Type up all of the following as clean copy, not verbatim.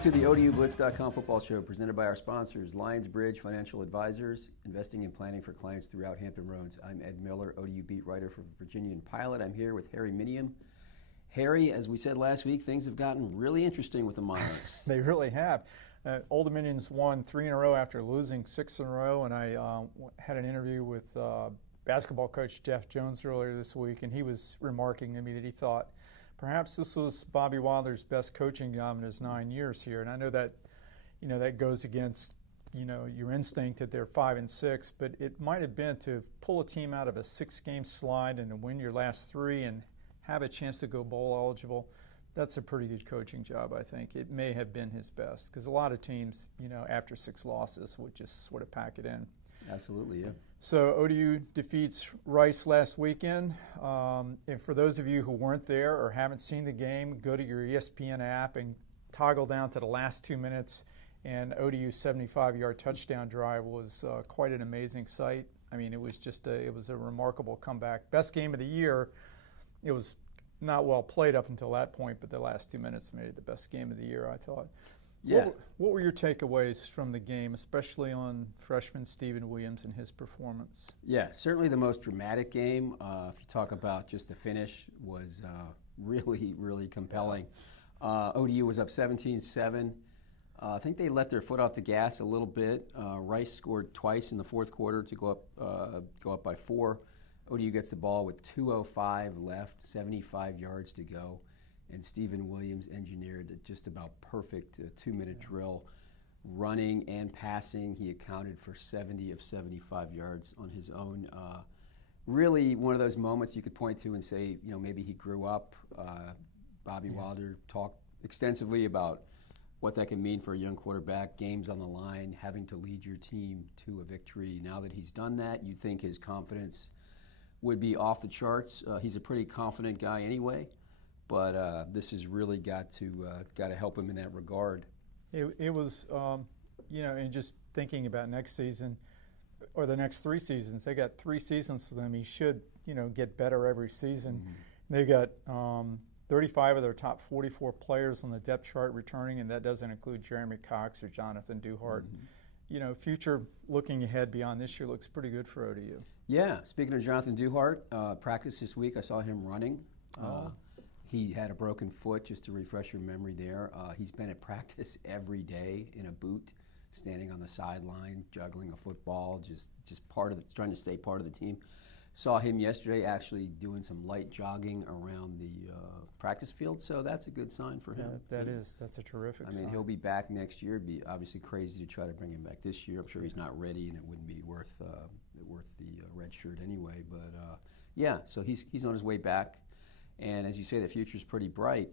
Welcome to the ODUblitz.com football show presented by our sponsors, Lions Bridge Financial Advisors, investing and planning for clients throughout Hampton Roads. I'm Ed Miller, ODU beat writer for Virginian-Pilot. I'm here with Harry Minium. Harry, as we said last week, things have gotten really interesting with the Monarchs. They really have. Old Dominion's won 3 in a row after losing 6 in a row, and I had an interview with basketball coach Jeff Jones earlier this week, and he was remarking to me that he thought perhaps this was Bobby Wilder's best coaching job in his 9 years here. And I know that, that goes against, your instinct that they're 5-6, but it might have been to pull a team out of a 6-game slide and to win your last 3 and have a chance to go bowl eligible. That's a pretty good coaching job, I think. It may have been his best because a lot of teams, after 6 losses would just sort of pack it in. Absolutely, yeah. So ODU defeats Rice last weekend. And for those of you who weren't there or haven't seen the game, go to your ESPN app and toggle down to the last 2 minutes. And ODU's 75-yard touchdown drive was quite an amazing sight. I mean, it was just it was a remarkable comeback. Best game of the year. It was not well played up until that point, but the last 2 minutes made it the best game of the year, I thought. Yeah. What were your takeaways from the game, especially on freshman Stephen Williams and his performance? Yeah, certainly the most dramatic game, if you talk about just the finish, was really, really compelling. ODU was up 17-7. I think they let their foot off the gas a little bit. Rice scored twice in the fourth quarter to go up by 4. ODU gets the ball with 2:05 left, 75 yards to go, and Stephen Williams engineered a just about perfect 2-minute drill. Running and passing, he accounted for 70 of 75 yards on his own. Really one of those moments you could point to and say, maybe he grew up. Bobby Wilder talked extensively about what that can mean for a young quarterback, games on the line, having to lead your team to a victory. Now that he's done that, you'd think his confidence would be off the charts. He's a pretty confident guy anyway, but this has really got to help him in that regard. It was, and just thinking about next season or the next 3 seasons, they got 3 seasons for them. He should, get better every season. Mm-hmm. They've got 35 of their top 44 players on the depth chart returning, and that doesn't include Jeremy Cox or Jonathan Duhart. Mm-hmm. Future looking ahead beyond this year looks pretty good for ODU. Yeah, speaking of Jonathan Duhart, practice this week, I saw him running. He had a broken foot, just to refresh your memory there. He's been at practice every day in a boot, standing on the sideline, juggling a football, just trying to stay part of the team. Saw him yesterday actually doing some light jogging around the practice field, so that's a good sign for him. Yeah, that's a terrific sign. He'll be back next year. It'd be obviously crazy to try to bring him back this year. I'm sure he's not ready, and it wouldn't be worth the red shirt anyway. But so he's on his way back, and as you say, the future's pretty bright.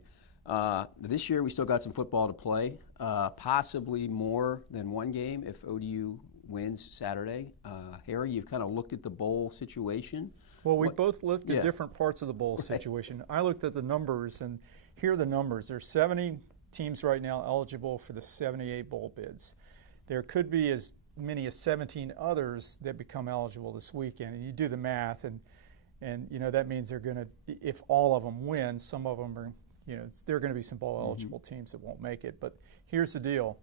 This year we still got some football to play, possibly more than one game if ODU wins Saturday. Harry, you've kind of looked at the bowl situation. Well, we both looked at different parts of the bowl situation. I looked at the numbers, and here are the numbers. There's 70 teams right now eligible for the 78 bowl bids. There could be as many as 17 others that become eligible this weekend, and you do the math, and that means they're going to, if all of them win, some of them are, there are going to be some bowl eligible teams that won't make it. But here's the deal.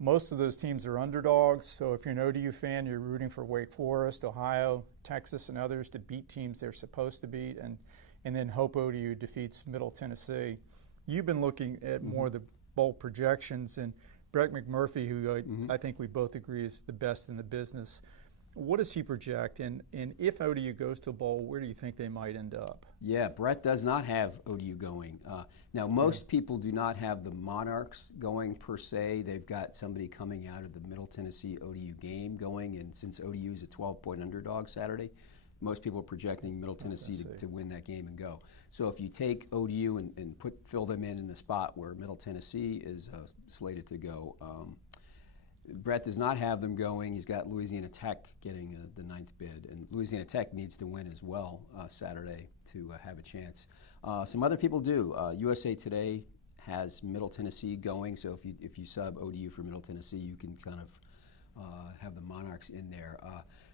Most of those teams are underdogs, so if you're an ODU fan, you're rooting for Wake Forest, Ohio, Texas, and others to beat teams they're supposed to beat, and then hope ODU defeats Middle Tennessee. You've been looking at more of the bowl projections, and Brett McMurphy, who I think we both agree is the best in the business. What does he project, and if ODU goes to a bowl, where do you think they might end up? Yeah, Brett does not have ODU going. Now, most people do not have the Monarchs going per se. They've got somebody coming out of the Middle Tennessee ODU game going, and since ODU is a 12-point underdog Saturday, most people are projecting Middle Tennessee to win that game and go. So if you take ODU and fill them in the spot where Middle Tennessee is slated to go, Brett does not have them going. He's got Louisiana Tech getting the 9th bid, and Louisiana Tech needs to win as well Saturday to have a chance. Some other people do. USA Today has Middle Tennessee going, so if you sub ODU for Middle Tennessee, you can kind of have the Monarchs in there.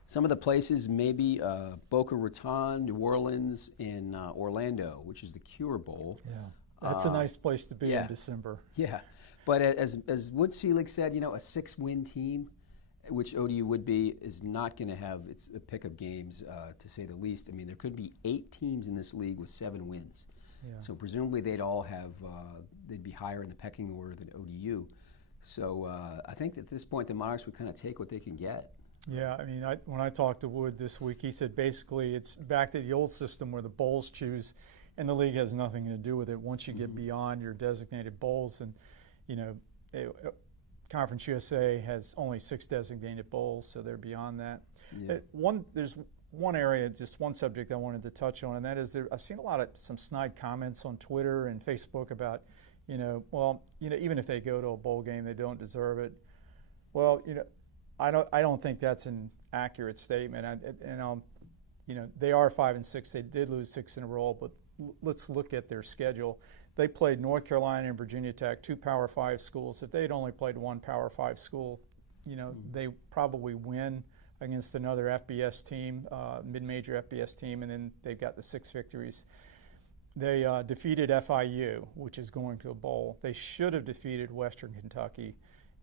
Some of the places, maybe Boca Raton, New Orleans, and Orlando, which is the Cure Bowl. Yeah. That's a nice place to be in December. Yeah, But as Wood Selig said, a 6-win team, which ODU would be, is not going to have a pick of games, to say the least. I mean, there could be 8 teams in this league with 7 wins. Yeah. So presumably they'd all have, they'd be higher in the pecking order than ODU. So I think at this point the Monarchs would kind of take what they can get. Yeah, I mean, when I talked to Wood this week, he said basically it's back to the old system where the bowls choose, and the league has nothing to do with it once you get beyond your designated bowls. And, Conference USA has only 6 designated bowls, so they're beyond that. Yeah. There's one area, just one subject I wanted to touch on, and that is I've seen some snide comments on Twitter and Facebook about, even if they go to a bowl game, they don't deserve it. Well, I don't think that's an accurate statement. They are 5-6. They did lose 6 in a row, but let's look at their schedule. They played North Carolina and Virginia Tech, 2 Power 5 schools. If they'd only played 1 Power 5 school, they probably win against another FBS team, mid-major FBS team, and then they've got the 6 victories. They defeated FIU, which is going to a bowl. They should have defeated Western Kentucky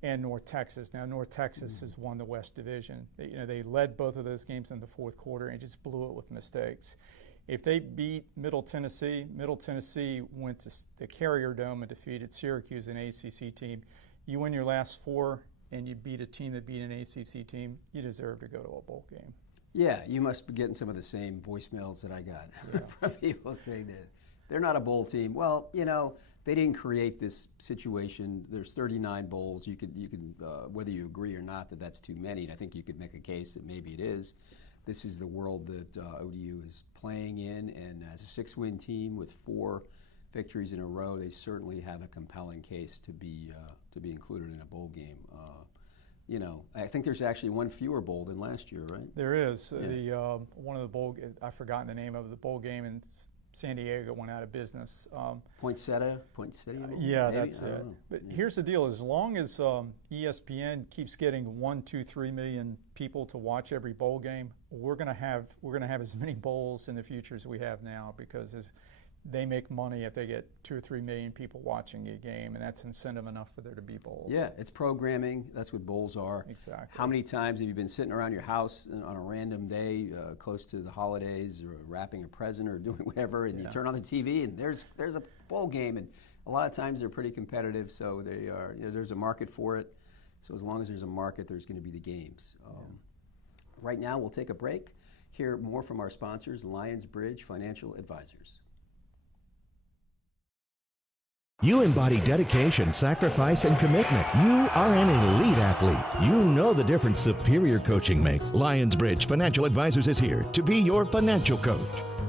and North Texas. Now, North Texas has won the West Division. They led both of those games in the fourth quarter and just blew it with mistakes. If they beat Middle Tennessee went to the Carrier Dome and defeated Syracuse, an ACC team. You win your last 4 and you beat a team that beat an ACC team, you deserve to go to a bowl game. Yeah, you must be getting some of the same voicemails that I got from people saying that they're not a bowl team. Well, they didn't create this situation. There's 39 bowls. You could whether you agree or not that that's too many, and I think you could make a case that maybe it is. This is the world that ODU is playing in, and as a 6-win team with 4 victories in a row, they certainly have a compelling case to be included in a bowl game. I think there's actually 1 fewer bowl than last year, right? There is. Yeah. One of the bowl, I've forgotten the name of the bowl game in San Diego went out of business. Poinsettia? Yeah, maybe? That's it. But here's the deal: as long as ESPN keeps getting 1, 2, 3 million people to watch every bowl game, we're gonna have as many bowls in the future as we have now, because they make money if they get 2 or 3 million people watching a game, and that's incentive enough for there to be bowls. Yeah, it's programming. That's what bowls are. Exactly. How many times have you been sitting around your house on a random day close to the holidays, or wrapping a present or doing whatever, and you turn on the TV and there's a bowl game, and a lot of times they're pretty competitive, so they are. There's a market for it. So as long as there's a market, there's going to be the games. Right now, we'll take a break. Hear more from our sponsors, Lions Bridge Financial Advisors. You embody dedication, sacrifice, and commitment. You are an elite athlete. You know the difference superior coaching makes. Lions Bridge Financial Advisors is here to be your financial coach.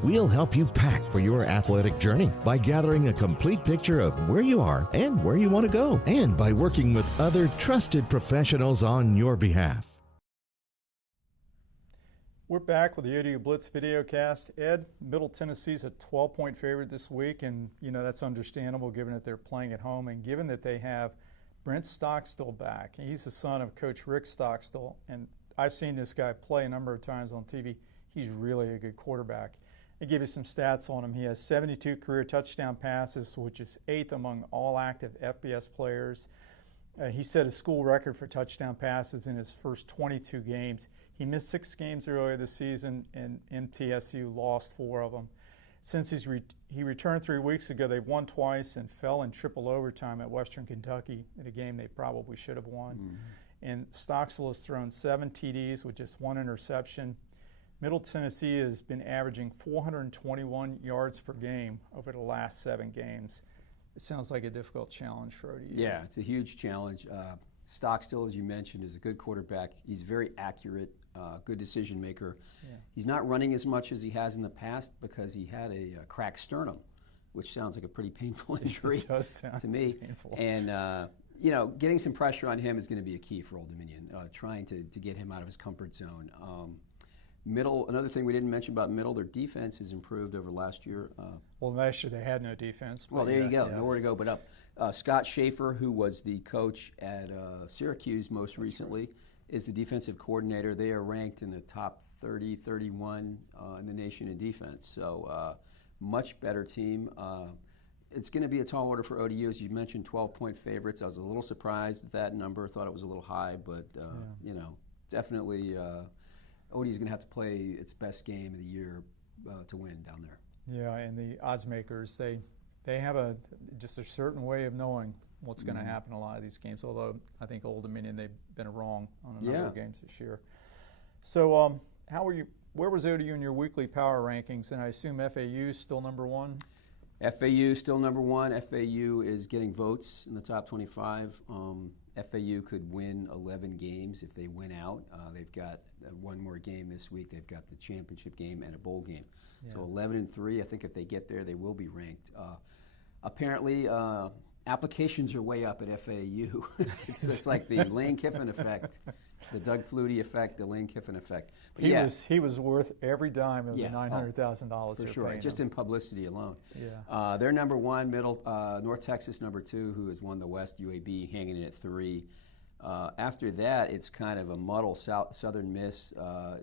We'll help you pack for your athletic journey by gathering a complete picture of where you are and where you want to go, and by working with other trusted professionals on your behalf. We're back with the ODU Blitz videocast. Ed, Middle Tennessee's a 12-point favorite this week, and that's understandable given that they're playing at home and given that they have Brent Stockstill back. He's the son of Coach Rick Stockstill, and I've seen this guy play a number of times on TV. He's really a good quarterback. I give you some stats on him. He has 72 career touchdown passes, which is 8th among all active FBS players. He set a school record for touchdown passes in his first 22 games. He missed 6 games earlier this season, and MTSU lost 4 of them. Since he returned 3 weeks ago, they've won twice and fell in triple overtime at Western Kentucky in a game they probably should have won. Mm-hmm. And Stockstill has thrown 7 TDs with just 1 interception. Middle Tennessee has been averaging 421 yards per game over the last 7 games. It sounds like a difficult challenge for ODU. Yeah, it's a huge challenge. Stockstill, as you mentioned, is a good quarterback. He's very accurate, good decision maker. Yeah. He's not running as much as he has in the past because he had a cracked sternum, which sounds like a pretty painful injury it does sound to me. Painful. And getting some pressure on him is going to be a key for Old Dominion, trying to get him out of his comfort zone. Middle, another thing we didn't mention about Middle, their defense has improved over last year. Well, last year they had no defense. Well, there you go. Yeah. Nowhere to go but up. Scott Schaefer, who was the coach at Syracuse most recently, is the defensive coordinator. They are ranked in the top 30, 31 in the nation in defense. So much better team. it's going to be a tall order for ODU. As you mentioned, 12-point favorites. I was a little surprised at that number. Thought it was a little high, but you know, definitely ODU is going to have to play its best game of the year to win down there. Yeah, and the odds makers, they have just a certain way of knowing what's going to happen in a lot of these games. Although I think Old Dominion, they've been wrong on a number of games this year. So where was ODU in your weekly power rankings? And I assume FAU is still number one? FAU still number one. FAU is getting votes in the top 25. FAU could win 11 games if they win out. They've got one more game this week. They've got the championship game and a bowl game. Yeah. So 11-3. I think if they get there, they will be ranked. Apparently, applications are way up at FAU. It's like the Lane Kiffin effect, the Doug Flutie effect, the Lane Kiffin effect. But he was worth every dime of the $900,000 for sure, just in publicity alone. Yeah, they're number one. North Texas number two, who has won the West. UAB hanging in at 3. After that, it's kind of a muddle. Southern Miss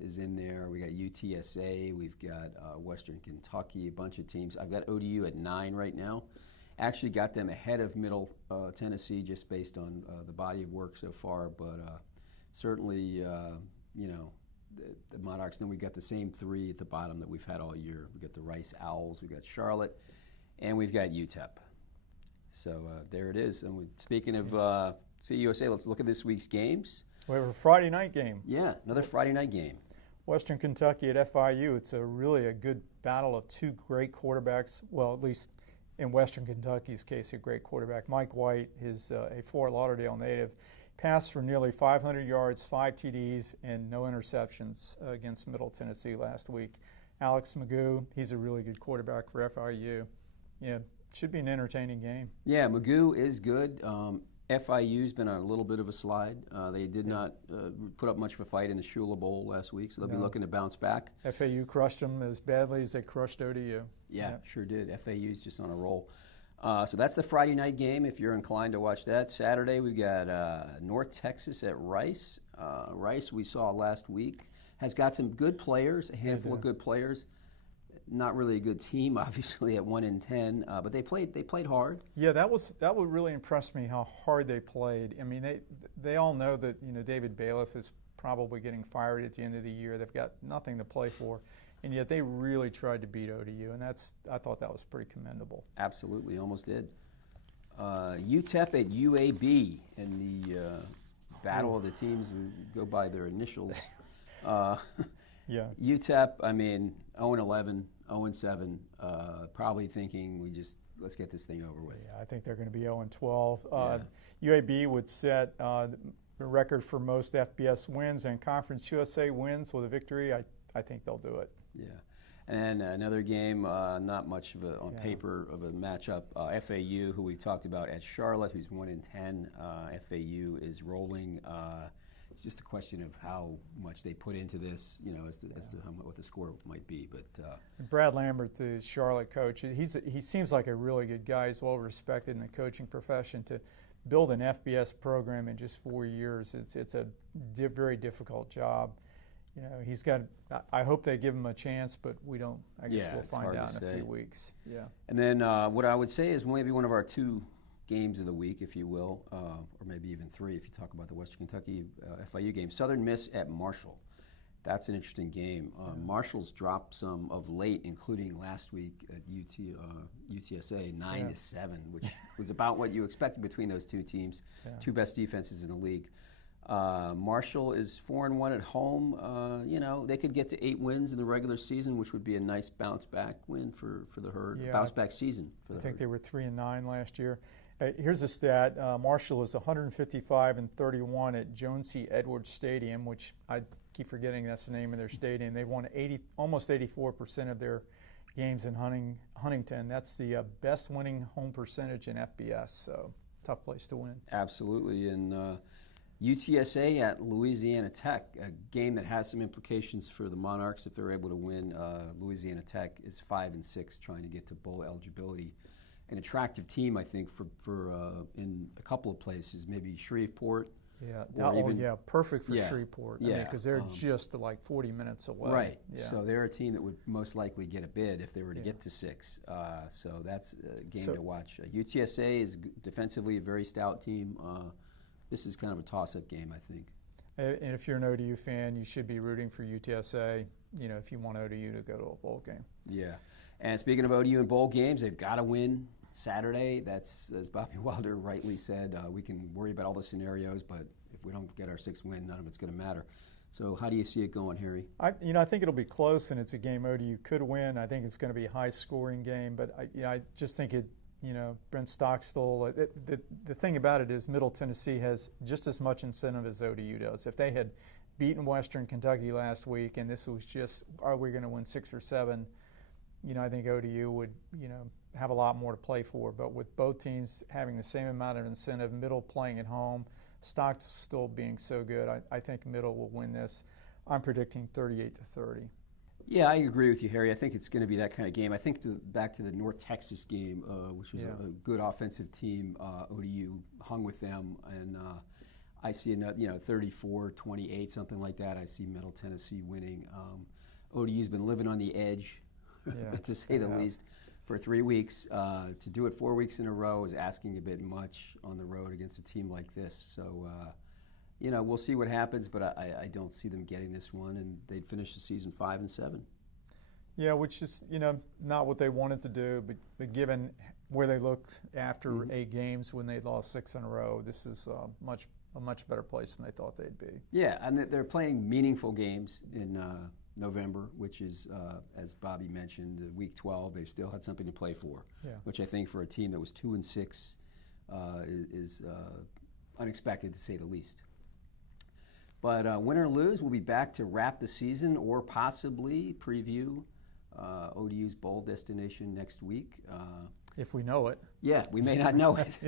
is in there. We got UTSA. We've got Western Kentucky. A bunch of teams. I've got ODU at 9 right now. Actually got them ahead of Middle Tennessee just based on the body of work so far, but certainly, you know, the Monarchs. Then we've got the same 3 at the bottom that we've had all year. We've got the Rice Owls, we've got Charlotte, and we've got UTEP. So there it is. And speaking of CUSA, let's look at this week's games. We have a Friday night game. Yeah, another Friday night game. Western Kentucky at FIU. It's really a good battle of 2 great quarterbacks. Well, at least in Western Kentucky's case, a great quarterback. Mike White is a Fort Lauderdale native. Passed for nearly 500 yards, 5 TDs, and no interceptions against Middle Tennessee last week. Alex Magoo, he's a really good quarterback for FIU. Yeah, should be an entertaining game. Yeah, Magoo is good. FIU's been on a little bit of a slide. They did not put up much of a fight in the Shula Bowl last week, so they'll be looking to bounce back. FAU crushed them as badly as they crushed ODU. Yeah, sure did. FAU's just on a roll. So that's the Friday night game if you're inclined to watch that. Saturday we've got North Texas at Rice. Rice, we saw last week, has got some good players, a handful of good players. Not really a good team, obviously, at 1-10, but they played hard. Yeah, that would really impress me how hard they played. I mean, they all know that David Bailiff is probably getting fired at the end of the year. They've got nothing to play for, and yet they really tried to beat ODU, and I thought that was pretty commendable. Absolutely, almost did. UTEP at UAB in the battle of the teams who go by their initials. Yeah. UTEP, I mean, 0-11, 0-7, probably thinking let's get this thing over with. Yeah, I think they're going to be 0-12. UAB would set the record for most FBS wins and Conference USA wins with a victory. I think they'll do it. Yeah. And another game, not much of on paper of a matchup. FAU, who we've talked about at Charlotte, who's 1-10. FAU is rolling. Just a question of how much they put into this, as to what the score might be. But Brad Lambert, the Charlotte coach, he seems like a really good guy. He's well respected in the coaching profession. To build an FBS program in just 4 years, it's a very difficult job. He's got. I hope they give him a chance, but we don't. I guess we'll find out in a few weeks. Yeah. And then what I would say is maybe one of our 2 games of the week, if you will, or maybe even 3 if you talk about the Western Kentucky FIU game. Southern Miss at Marshall. That's an interesting game. Marshall's dropped some of late, including last week at UTSA, 9-7, which was about what you expected between those 2 teams, 2 best defenses in the league. Marshall is 4-1 at home. They could get to 8 wins in the regular season, which would be a nice bounce back win for the Herd. Yeah, bounce back season for the Herd. I think they were 3-9 last year. Here's a stat. Marshall is 155-31 at Joan C. Edwards Stadium, which I keep forgetting that's the name of their stadium. They won almost 84% of their games in Huntington. That's the best winning home percentage in FBS, so tough place to win. Absolutely, and UTSA at Louisiana Tech, a game that has some implications for the Monarchs if they're able to win. Louisiana Tech is 5-6, trying to get to bowl eligibility. An attractive team, I think, for in a couple of places, maybe Shreveport, Yeah. Perfect for Yeah. Shreveport. Yeah. Because they're just like 40 minutes away. Right. Yeah. So they're a team that would most likely get a bid if they were to get to 6. So that's a game to watch. UTSA is defensively a very stout team. This is kind of a toss-up game, I think. And if you're an ODU fan, you should be rooting for UTSA, if you want ODU to go to a bowl game. Yeah. And speaking of ODU and bowl games, they've got to win Saturday. That's, as Bobby Wilder rightly said, we can worry about all the scenarios, but if we don't get our 6th win, none of it's going to matter. So how do you see it going, Harry? I think it'll be close, and it's a game ODU could win. I think it's going to be a high-scoring game, but I just think it. Brent Stockstill, the thing about it is Middle Tennessee has just as much incentive as ODU does. If they had beaten Western Kentucky last week and this was just, are we going to win 6 or 7, I think ODU would, have a lot more to play for. But with both teams having the same amount of incentive, Middle playing at home, Stockstill being so good, I think Middle will win this. I'm predicting 38-30. Yeah, I agree with you, Harry. I think it's going to be that kind of game. I think back to the North Texas game, which was a good offensive team. ODU hung with them, and I see another, 34-28, something like that. I see Middle Tennessee winning. ODU's been living on the edge, to say the least, for 3 weeks. To do it 4 weeks in a row is asking a bit much on the road against a team like this. So. We'll see what happens, but I don't see them getting this one, and they'd finish the season 5-7. Yeah, which is not what they wanted to do, but given where they looked after 8 games when they lost 6 in a row, this is a much better place than they thought they'd be. Yeah, and they're playing meaningful games in November, which is, as Bobby mentioned, week 12. They still had something to play for, which I think for a team that was 2-6 is unexpected to say the least. But win or lose, we'll be back to wrap the season or possibly preview ODU's bowl destination next week. If we know it. Yeah, we may not know it.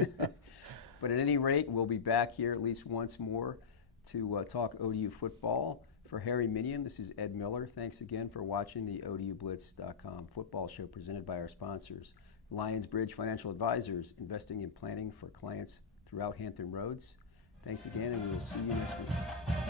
But at any rate, we'll be back here at least once more to talk ODU football. For Harry Minium, this is Ed Miller. Thanks again for watching the ODUblitz.com football show presented by our sponsors, Lions Bridge Financial Advisors, investing in planning for clients throughout Hampton Roads. Thanks again, and we will see you next week.